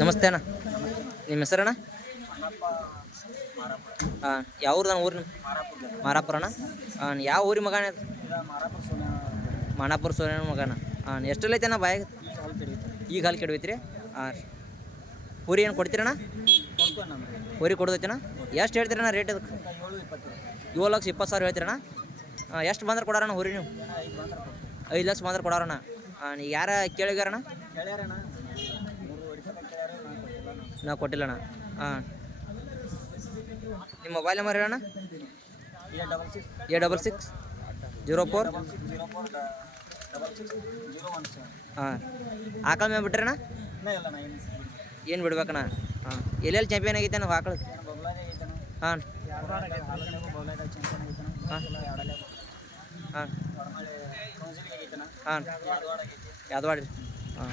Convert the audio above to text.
ನಮಸ್ತೆ ಅಣ್ಣ. ನಿಮ್ಮ ಹೆಸರಣ್ಣ ಹಾಂ ಯಾವ ಊರು ನಾನು ಊರು ನಿಮ್ಮ ಮಾರಾಪುರ ಅಣ್ಣ. ಹಾಂ ಯಾವ ಊರಿ ಮಗನ? ಮಾನಾಪುರ ಸೋನ ಮಗನ. ಹಾಂ ಎಷ್ಟೆಲ್ಲ ಐತೆ ಅಣ್ಣ ಬಾಯಾಗ? ಈಗ ಹಾಲು ಕೆಡವೈತ್ರಿ. ಹಾಂ ಪೂರಿ ಏನು ಕೊಡ್ತೀರಣ್ಣ ಪೂರಿ ಕೊಡೋದೈತೆಣ್ಣ ಎಷ್ಟು ಹೇಳ್ತೀರಣ್ಣ ರೇಟ್ ಅದಕ್ಕೆ? ಏಳು ಲಕ್ಷ ಇಪ್ಪತ್ತು ಸಾವಿರ ಹೇಳ್ತೀರಣ್ಣ ಎಷ್ಟು ಬಂದ್ರೆ ಕೊಡೋರಣ್ಣ ಹುರಿ ನೀವು? ಐದು ಲಕ್ಷ ಬಂದ್ರೆ ಕೊಡೋರಣ್ಣ ಯಾರ ಕೇಳಿಗಾರಣ್ಣ ನಾ ಕೊಟ್ಟಿಲ್ಲಣ್ಣ. ಹಾಂ ನಿಮ್ಮ ಮೊಬೈಲ್ ನಂಬರ್ ಹೇಳಣ್ಣ? ಏ ಡಬಲ್ ಸಿಕ್ಸ್ ಜೀರೋ ಫೋರ್. ಹಾಂ ಆಕಳ ಮೇಲೆ ಬಿಟ್ರಣ್ಣ ಏನು ಬಿಡ್ಬೇಕಣ್ಣ? ಹಾಂ ಎಲ್ಲೆಲ್ಲಿ ಚಾಂಪಿಯನ್ ಆಗೈತೆ ನಾವು ಆಕಳ ಹಾಂ ಹಾಂ ಹಾಂ ಯಾವ್ದು ರೀ ಹಾಂ